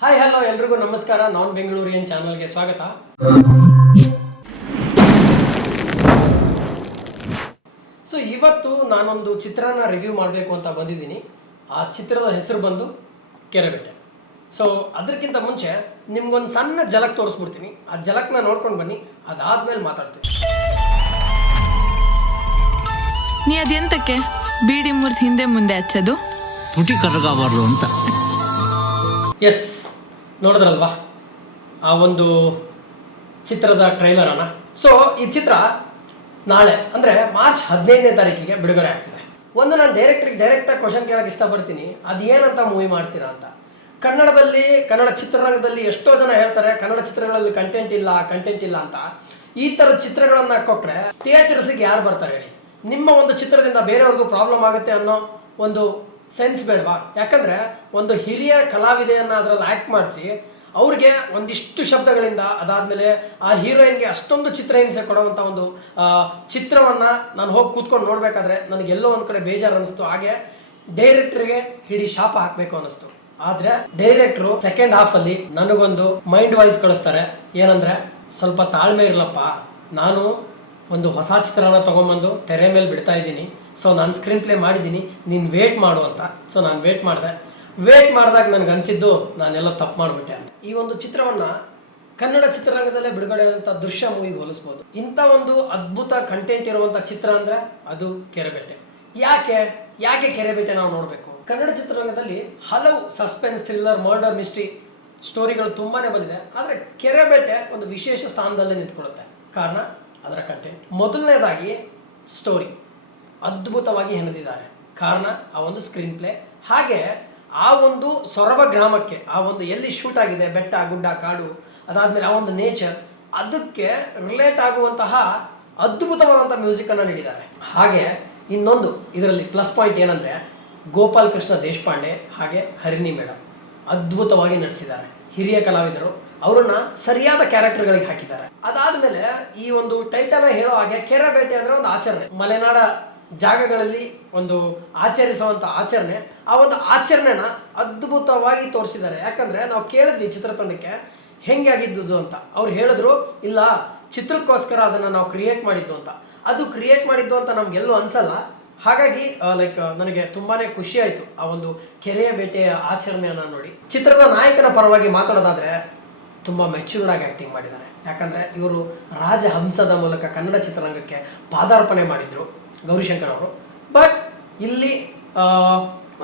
Hi hello ಎಲ್ರಿಗೂ ನಮಸ್ಕಾರ. ನಾನ್ ಬೆಂಗಳೂರಿಯನ್ ಚಾನಲ್ಗೆ ಸ್ವಾಗತ. ಸೊ ಇವತ್ತು ನಾನೊಂದು ಚಿತ್ರನ ರಿವ್ಯೂ ಮಾಡಬೇಕು ಅಂತ ಬಂದಿದ್ದೀನಿ. ಆ ಚಿತ್ರದ ಹೆಸರು ಬಂದು ಕೆರೆಬೆಟ್ಟೆ. ಸೊ ಅದಕ್ಕಿಂತ ಮುಂಚೆ ನಿಮ್ಗೊಂದು ಸಣ್ಣ ಝಲಕ್ ತೋರಿಸ್ಬಿಡ್ತೀನಿ. ಆ ಝಲಕ್ನ ನೋಡ್ಕೊಂಡು ಬನ್ನಿ, ಅದಾದ್ಮೇಲೆ ಮಾತಾಡ್ತೀನಿ. ನೀ ಅದೆಂತಕ್ಕೆ ಬೀಡಿ ಮುರಿದು ಹಿಂದೆ ಮುಂದೆ ಹಚ್ಚೋದು? ಪುಟಿ ಕರಗಬಾರ್ದು ಅಂತ. ಎಸ್, ನೋಡಿದ್ರಲ್ವಾ ಆ ಒಂದು ಚಿತ್ರದ ಟ್ರೈಲರನ್ನು. ಸೊ ಈ ಚಿತ್ರ ನಾಳೆ ಅಂದರೆ ಮಾರ್ಚ್ 15ನೇ ತಾರೀಕಿಗೆ ಬಿಡುಗಡೆ ಆಗ್ತಿದೆ. ಒಂದು ನಾನು ಡೈರೆಕ್ಟಾಗಿ ಕ್ವಶನ್ ಕೇಳಕ್ಕೆ ಇಷ್ಟಪಡ್ತೀನಿ, ಅದೇನಂತ ಮೂವಿ ಮಾಡ್ತೀರಾ ಅಂತ. ಕನ್ನಡ ಚಿತ್ರರಂಗದಲ್ಲಿ ಎಷ್ಟೋ ಜನ ಹೇಳ್ತಾರೆ ಕನ್ನಡ ಚಿತ್ರಗಳಲ್ಲಿ ಕಂಟೆಂಟ್ ಇಲ್ಲ ಅಂತ. ಈ ಥರದ ಚಿತ್ರಗಳನ್ನು ಕೊಟ್ಟರೆ ಥಿಯೇಟರ್ಸಿಗೆ ಯಾರು ಬರ್ತಾರೆ ಹೇಳಿ? ನಿಮ್ಮ ಒಂದು ಚಿತ್ರದಿಂದ ಬೇರೆಯವ್ರಿಗೂ ಪ್ರಾಬ್ಲಮ್ ಆಗುತ್ತೆ ಅನ್ನೋ ಒಂದು ಸೆನ್ಸ್ ಬೇಡವಾ? ಯಾಕಂದರೆ ಒಂದು ಹಿರಿಯ ಕಲಾವಿದೆಯನ್ನು ಅದರಲ್ಲಿ ಆ್ಯಕ್ಟ್ ಮಾಡಿಸಿ ಅವ್ರಿಗೆ ಒಂದಿಷ್ಟು ಶಬ್ದಗಳಿಂದ ಅದಾದಮೇಲೆ ಆ ಹೀರೋಯಿನ್ಗೆ ಅಷ್ಟೊಂದು ಚಿತ್ರಹಿಂಸೆ ಕೊಡುವಂಥ ಒಂದು ಚಿತ್ರವನ್ನು ನಾನು ಹೋಗಿ ಕೂತ್ಕೊಂಡು ನೋಡಬೇಕಾದ್ರೆ ನನಗೆಲ್ಲೋ ಒಂದು ಕಡೆ ಬೇಜಾರು ಅನ್ನಿಸ್ತು. ಹಾಗೆ ಡೈರೆಕ್ಟ್ರಿಗೆ ಹಿಡಿ ಶಾಪ ಹಾಕಬೇಕು ಅನ್ನಿಸ್ತು. ಆದರೆ ಡೈರೆಕ್ಟ್ರು ಸೆಕೆಂಡ್ ಹಾಫಲ್ಲಿ ನನಗೊಂದು ಮೈಂಡ್ ವಾಯ್ಸ್ ಕಳಿಸ್ತಾರೆ. ಏನಂದರೆ, ಸ್ವಲ್ಪ ತಾಳ್ಮೆ ಇರಲಪ್ಪ, ನಾನು ಒಂದು ಹೊಸ ಚಿತ್ರನ ತೊಗೊಂಬಂದು ತೆರೆ ಮೇಲೆ ಬಿಡ್ತಾ ಇದ್ದೀನಿ. ಸೊ ನಾನು ಸ್ಕ್ರೀನ್ ಪ್ಲೇ ಮಾಡಿದ್ದೀನಿ, ನೀನು ವೇಟ್ ಮಾಡು ಅಂತ. ಸೊ ನಾನು ವೇಟ್ ಮಾಡಿದಾಗ ನನಗೆ ಅನಿಸಿದ್ದು ನಾನೆಲ್ಲ ತಪ್ಪು ಮಾಡಿಬಿಟ್ಟೆ ಅಂತ. ಈ ಒಂದು ಚಿತ್ರವನ್ನು ಕನ್ನಡ ಚಿತ್ರರಂಗದಲ್ಲೇ ಬಿಡುಗಡೆ ಆದಂಥ ದೃಶ್ಯ ಮೂವಿಗೆ ಹೋಲಿಸ್ಬೋದು. ಇಂಥ ಒಂದು ಅದ್ಭುತ ಕಂಟೆಂಟ್ ಇರುವಂಥ ಚಿತ್ರ ಅಂದರೆ ಅದು ಕೆರೆಬೆಟ್ಟೆ. ಯಾಕೆ ಕೆರೆಬೆಟ್ಟೆ ನಾವು ನೋಡಬೇಕು? ಕನ್ನಡ ಚಿತ್ರರಂಗದಲ್ಲಿ ಹಲವು ಸಸ್ಪೆನ್ಸ್, ಥ್ರಿಲ್ಲರ್, ಮರ್ಡರ್, ಮಿಸ್ಟ್ರಿ ಸ್ಟೋರಿಗಳು ತುಂಬಾ ಬಂದಿದೆ. ಆದರೆ ಕೆರೆಬೆಟ್ಟೆ ಒಂದು ವಿಶೇಷ ಸ್ಥಾನದಲ್ಲೇ ನಿಂತ್ಕೊಳ್ಳುತ್ತೆ. ಕಾರಣ ಅದರ ಕಂಟೆಂಟ್. ಮೊದಲನೇದಾಗಿ ಸ್ಟೋರಿ ಅದ್ಭುತವಾಗಿ ಹೆಣೆದಿದ್ದಾರೆ. ಕಾರಣ ಆ ಒಂದು ಸ್ಕ್ರೀನ್ ಪ್ಲೇ. ಹಾಗೆ ಆ ಒಂದು ಸೊರಬ ಗ್ರಾಮಕ್ಕೆ, ಆ ಒಂದು ಎಲ್ಲಿ ಶೂಟ್ ಆಗಿದೆ, ಬೆಟ್ಟ ಗುಡ್ಡ ಕಾಡು, ಅದಾದಮೇಲೆ ಆ ಒಂದು ನೇಚರ್, ಅದಕ್ಕೆ ರಿಲೇಟ್ ಆಗುವಂತಹ ಅದ್ಭುತವಾದಂಥ ಮ್ಯೂಸಿಕನ್ನು ನೀಡಿದ್ದಾರೆ. ಹಾಗೆ ಇನ್ನೊಂದು ಇದರಲ್ಲಿ ಪ್ಲಸ್ ಪಾಯಿಂಟ್ ಏನಂದರೆ, ಗೋಪಾಲ್ ಕೃಷ್ಣ ದೇಶಪಾಂಡೆ ಹಾಗೆ ಹರಿಣಿ ಮೇಡಮ್ ಅದ್ಭುತವಾಗಿ ನಟಿಸಿದ್ದಾರೆ. ಹಿರಿಯ ಕಲಾವಿದರು, ಅವರನ್ನ ಸರಿಯಾದ ಕ್ಯಾರೆಕ್ಟರ್ಗಳಿಗೆ ಹಾಕಿದ್ದಾರೆ. ಅದಾದಮೇಲೆ ಈ ಒಂದು ಟೈಟಲ್ ಹೇಳೋ ಹಾಗೆ ಕೆರೆಬೇಟೆ ಅಂದರೆ ಒಂದು ಆಚರಣೆ, ಮಲೆನಾಡ ಜಾಗಗಳಲ್ಲಿ ಒಂದು ಆಚರಿಸುವಂಥ ಆಚರಣೆ. ಆ ಒಂದು ಆಚರಣೆನ ಅದ್ಭುತವಾಗಿ ತೋರಿಸಿದ್ದಾರೆ. ಯಾಕಂದರೆ ನಾವು ಕೇಳಿದ್ವಿ ಚಿತ್ರತಂಡಕ್ಕೆ ಹೆಂಗೆ ಆಗಿದ್ದು ಅಂತ. ಅವ್ರು ಹೇಳಿದ್ರು, ಇಲ್ಲ ಚಿತ್ರಕ್ಕೋಸ್ಕರ ಅದನ್ನು ನಾವು ಕ್ರಿಯೇಟ್ ಮಾಡಿದ್ದು ಅಂತ. ಅದು ಕ್ರಿಯೇಟ್ ಮಾಡಿದ್ದು ಅಂತ ನಮಗೆಲ್ಲೂ ಅನಿಸಲ್ಲ. ಹಾಗಾಗಿ ನನಗೆ ತುಂಬಾ ಖುಷಿ ಆಯಿತು ಆ ಒಂದು ಕೆರೆಯ ಬೇಟೆಯ ಆಚರಣೆಯನ್ನು ನೋಡಿ. ಚಿತ್ರದ ನಾಯಕನ ಪರವಾಗಿ ಮಾತಾಡೋದಾದರೆ ತುಂಬ ಮೆಚ್ಯೂರ್ಡ್ ಆಗಿ ಆ್ಯಕ್ಟಿಂಗ್ ಮಾಡಿದ್ದಾರೆ. ಯಾಕಂದರೆ ಇವರು ರಾಜಹಂಸದ ಮೂಲಕ ಕನ್ನಡ ಚಿತ್ರರಂಗಕ್ಕೆ ಪಾದಾರ್ಪಣೆ ಮಾಡಿದರು ಗೌರಿಶಂಕರ್ ಅವರು. ಬಟ್ ಇಲ್ಲಿ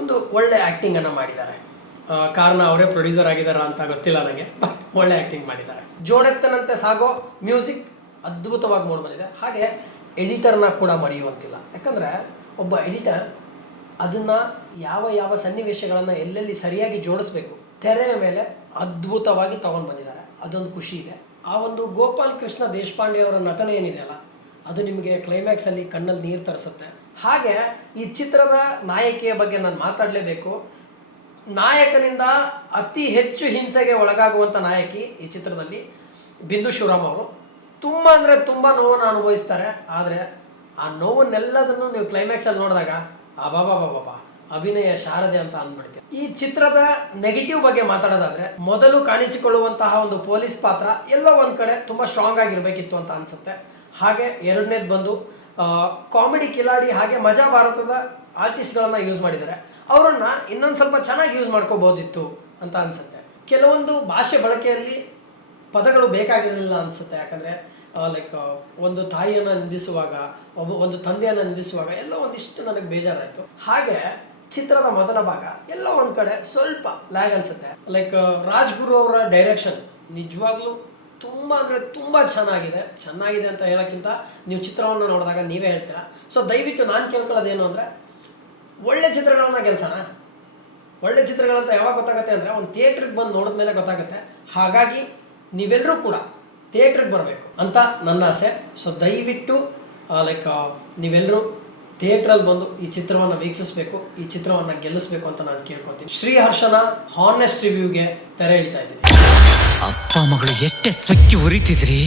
ಒಂದು ಒಳ್ಳೆ ಆ್ಯಕ್ಟಿಂಗನ್ನು ಮಾಡಿದ್ದಾರೆ. ಕಾರಣ ಅವರೇ ಪ್ರೊಡ್ಯೂಸರ್ ಆಗಿದ್ದಾರೆ ಅಂತ ಗೊತ್ತಿಲ್ಲ ನನಗೆ, ಬಟ್ ಒಳ್ಳೆ ಆ್ಯಕ್ಟಿಂಗ್ ಮಾಡಿದ್ದಾರೆ. ಜೋಡೆತ್ತನಂತೆ ಸಾಗೋ ಮ್ಯೂಸಿಕ್ ಅದ್ಭುತವಾಗಿ ಮೂಡಿ ಬಂದಿದೆ. ಹಾಗೆ ಎಡಿಟರ್ನ ಕೂಡ ಮರೆಯುವಂತಿಲ್ಲ. ಯಾಕಂದರೆ ಒಬ್ಬ ಎಡಿಟರ್ ಅದನ್ನು ಯಾವ ಸನ್ನಿವೇಶಗಳನ್ನು ಎಲ್ಲೆಲ್ಲಿ ಸರಿಯಾಗಿ ಜೋಡಿಸ್ಬೇಕು ತೆರೆಯ ಮೇಲೆ ಅದ್ಭುತವಾಗಿ ತಗೊಂಡು ಬಂದಿದ್ದಾರೆ. ಅದೊಂದು ಖುಷಿ ಇದೆ. ಆ ಒಂದು ಗೋಪಾಲ್ ಕೃಷ್ಣ ದೇಶಪಾಂಡೆ ಅವರ ನಟನೆ ಏನಿದೆಯಲ್ಲ, ಅದು ನಿಮಗೆ ಕ್ಲೈಮ್ಯಾಕ್ಸಲ್ಲಿ ಕಣ್ಣಲ್ಲಿ ನೀರು ತರಿಸುತ್ತೆ. ಹಾಗೆ ಈ ಚಿತ್ರದ ನಾಯಕಿಯ ಬಗ್ಗೆ ನಾನು ಮಾತಾಡಲೇಬೇಕು. ನಾಯಕನಿಂದ ಅತಿ ಹೆಚ್ಚು ಹಿಂಸೆಗೆ ಒಳಗಾಗುವಂಥ ನಾಯಕಿ ಈ ಚಿತ್ರದಲ್ಲಿ ಬಿಂದು ಶಿವರಾಮ್ ಅವರು. ತುಂಬ ಅಂದರೆ ತುಂಬ ನೋವನ್ನು ಅನುಭವಿಸ್ತಾರೆ. ಆದರೆ ಆ ನೋವನ್ನೆಲ್ಲದನ್ನು ನೀವು ಕ್ಲೈಮ್ಯಾಕ್ಸಲ್ಲಿ ನೋಡಿದಾಗ ಅಬಾಬಾಬಾಬಾ ಅಭಿನಯ ಶಾರದೆ ಅಂತ ಅಂದ್ಬಿಡ್ತೀವಿ. ಈ ಚಿತ್ರದ ನೆಗೆಟಿವ್ ಬಗ್ಗೆ ಮಾತಾಡೋದಾದರೆ, ಮೊದಲು ಕಾಣಿಸಿಕೊಳ್ಳುವಂತಹ ಒಂದು ಪೊಲೀಸ್ ಪಾತ್ರ ಎಲ್ಲೋ ಒಂದು ಕಡೆ ತುಂಬ ಸ್ಟ್ರಾಂಗ್ ಆಗಿರಬೇಕಿತ್ತು ಅಂತ ಅನಿಸುತ್ತೆ. ಹಾಗೆ ಎರಡನೇದು ಬಂದು ಕಾಮಿಡಿ ಕಿಲಾಡಿ ಹಾಗೆ ಮಜಾ ಭಾರತದ ಆರ್ಟಿಸ್ಟ್ಗಳನ್ನು ಯೂಸ್ ಮಾಡಿದ್ದಾರೆ. ಅವರನ್ನು ಇನ್ನೊಂದು ಸ್ವಲ್ಪ ಚೆನ್ನಾಗಿ ಯೂಸ್ ಮಾಡ್ಕೋಬೋದಿತ್ತು ಅಂತ ಅನಿಸುತ್ತೆ. ಕೆಲವೊಂದು ಭಾಷೆ ಬಳಕೆಯಲ್ಲಿ ಪದಗಳು ಬೇಕಾಗಿರಲಿಲ್ಲ ಅನಿಸುತ್ತೆ. ಯಾಕಂದರೆ ಒಂದು ತಾಯಿಯನ್ನು ನಿಂದಿಸುವಾಗ, ಒಂದು ತಂದೆಯನ್ನು ನಿಂದಿಸುವಾಗ ಎಲ್ಲೋ ಒಂದಿಷ್ಟು ನನಗೆ ಬೇಜಾರಾಯಿತು. ಹಾಗೆ ಚಿತ್ರದ ಮೊದಲ ಭಾಗ ಎಲ್ಲೋ ಒಂದು ಕಡೆ ಸ್ವಲ್ಪ ಲ್ಯಾಗ್ ಅನಿಸುತ್ತೆ. ರಾಜ್ಗುರು ಅವರ ಡೈರೆಕ್ಷನ್ ನಿಜವಾಗ್ಲೂ ತುಂಬ ಅಂದರೆ ತುಂಬ ಚೆನ್ನಾಗಿದೆ ಅಂತ ಹೇಳೋಕ್ಕಿಂತ ನೀವು ಚಿತ್ರವನ್ನು ನೋಡಿದಾಗ ನೀವೇ ಹೇಳ್ತೀರಾ. ಸೊ ದಯವಿಟ್ಟು ನಾನು ಕೇಳ್ಕೊಳ್ಳೋದೇನು ಅಂದರೆ, ಒಳ್ಳೆ ಚಿತ್ರಗಳನ್ನ ಗೆಲ್ಸೋಣ. ಒಳ್ಳೆ ಚಿತ್ರಗಳಂತ ಯಾವಾಗ ಗೊತ್ತಾಗುತ್ತೆ ಅಂದರೆ, ಒಂದು ಥಿಯೇಟ್ರಿಗೆ ಬಂದು ನೋಡಿದ ಮೇಲೆ ಗೊತ್ತಾಗುತ್ತೆ. ಹಾಗಾಗಿ ನೀವೆಲ್ಲರೂ ಕೂಡ ಥಿಯೇಟ್ರಿಗೆ ಬರಬೇಕು ಅಂತ ನನ್ನ ಆಸೆ. ಸೊ ದಯವಿಟ್ಟು ನೀವೆಲ್ಲರೂ ಥಿಯೇಟ್ರಲ್ಲಿ ಬಂದು ಈ ಚಿತ್ರವನ್ನು ವೀಕ್ಷಿಸಬೇಕು, ಈ ಚಿತ್ರವನ್ನು ಗೆಲ್ಲಿಸಬೇಕು ಅಂತ ನಾನು ಕೇಳ್ಕೊತೀನಿ. ಶ್ರೀಹರ್ಷನ ಹಾನೆಸ್ಟ್ ರಿವ್ಯೂಗೆ ತೆರೆ ಎಳಿತಾ ಇದ್ದೀನಿ. ಅಪ್ಪ ಮಗಳು ಎಷ್ಟೇ ಸ್ವಕ್ಕೆ ಉರಿತಿದ್ರಿ.